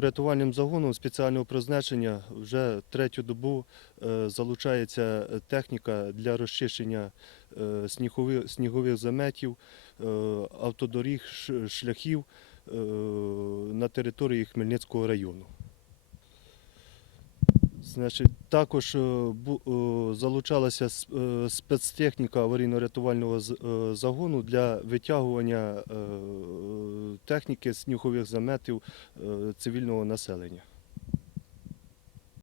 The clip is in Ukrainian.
рятувальним загоном спеціального призначення вже третю добу е, залучається техніка для розчищення е, снігових, снігових заметів, е, автодоріг, шляхів е, на території Хмельницького району. Значить, також е, е, залучалася е, спецтехніка аварійно-рятувального загону для витягування техніки з заметів цивільного населення.